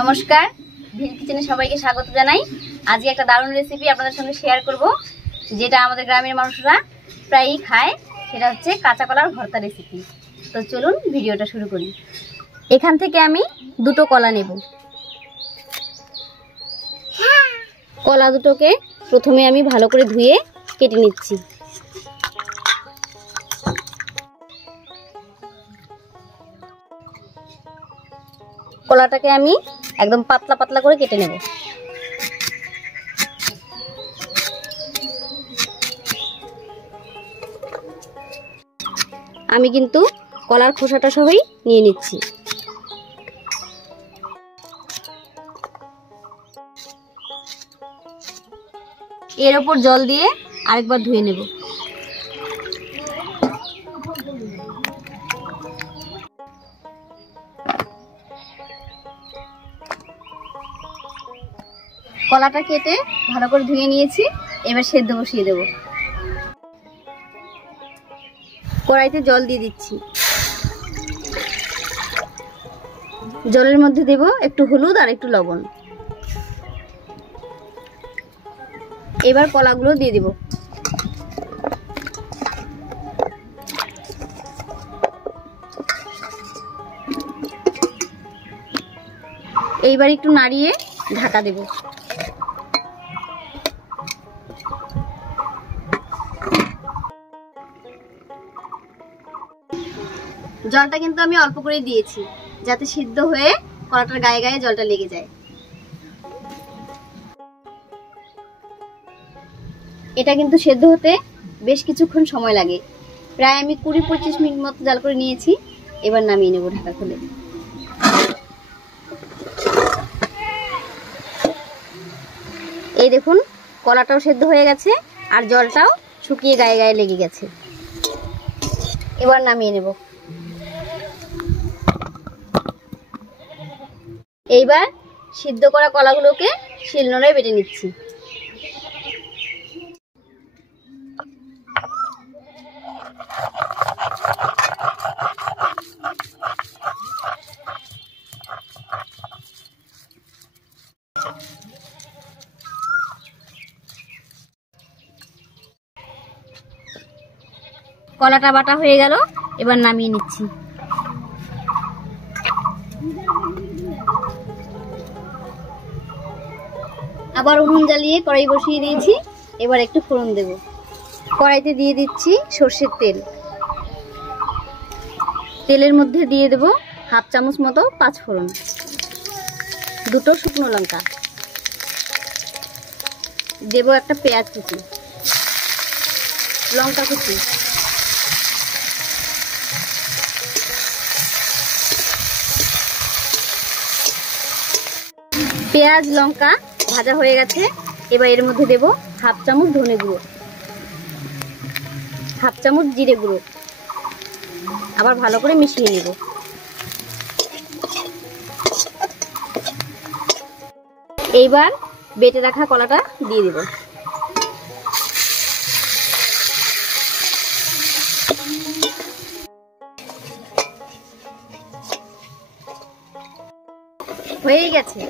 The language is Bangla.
নমস্কার, ভিল কিচেনে সবাইকে স্বাগত জানাই। আজকে একটা দারুণ রেসিপি আপনাদের সঙ্গে শেয়ার করব, যেটা আমাদের গ্রামের মানুষরা প্রায়ই খায়। সেটা হচ্ছে কাঁচা কলার ভর্তা রেসিপি। তো চলুন ভিডিওটা শুরু করি। এখান থেকে আমি দুটো কলা নেব। কলা দুটোকে প্রথমে আমি ভালো করে ধুয়ে কেটে নিচ্ছি। কলাটাকে আমি একদম পাতলা পাতলা করে কেটে নেব। আমি কিন্তু কলার খোসাটা সহই নিয়ে নিচ্ছি। এর উপর জল দিয়ে আরেকবার ধুয়ে নেব। কলাটা কেটে ভালো করে ধুয়ে নিয়েছি। এবার সেদ্ধ বসিয়ে দেব। কড়াইতে জল দিয়ে দিচ্ছি। জলের মধ্যে দেব একটু হলুদ আর একটু লবণ। এবার কলাগুলো দিয়ে দেব। এইবার একটু নাড়িয়ে ঢাকা দেব। জলটা কিন্তু আমি অল্প করে দিয়েছি, যাতে সিদ্ধ হয়ে কলাটার গায়ে গায়ে জলটা লেগে যায়। এটা কিন্তু সেদ্ধ হতে বেশ কিছুক্ষণ সময় লাগে। প্রায় আমি 20-25 মিনিট মতো জাল করে নিয়েছি। এবার নামিয়ে নেব ঢাকা খুলে। এই দেখুন, কলাটাও সেদ্ধ হয়ে গেছে আর জলটাও শুকিয়ে গায়ে গায়ে লেগে গেছে। এবার নামিয়ে নেব। এইবার সিদ্ধ করা কলাগুলোকে শিলনোড়ায় বেটে নিচ্ছি। কলাটা বাটা হয়ে গেল, এবার নামিয়ে নিচ্ছি। আবার উনুন জ্বালিয়ে কড়াই বসিয়ে দিয়েছি। এবার একটু ফোড়ন দেব। কড়াইতে দিয়ে দিচ্ছি সর্ষের তেল। তেলের মধ্যে দিয়ে দেব হাফ চামচ মতো 5 ফোড়ন, দুটো শুকনো লঙ্কা দেব, একটা পেঁয়াজ কুচি, লঙ্কা কুচি, পেঁয়াজ লঙ্কা ভাজা হয়ে গেছে। এবার এর মধ্যে দেব হাফ চামচ ধনে গুঁড়ো, হাফ চামচ জিরে গুঁড়ো। আবার ভালো করে মিশিয়ে নেব। এইবার বেটে রাখা কলাটা দিয়ে দেব। হয়ে গেছে।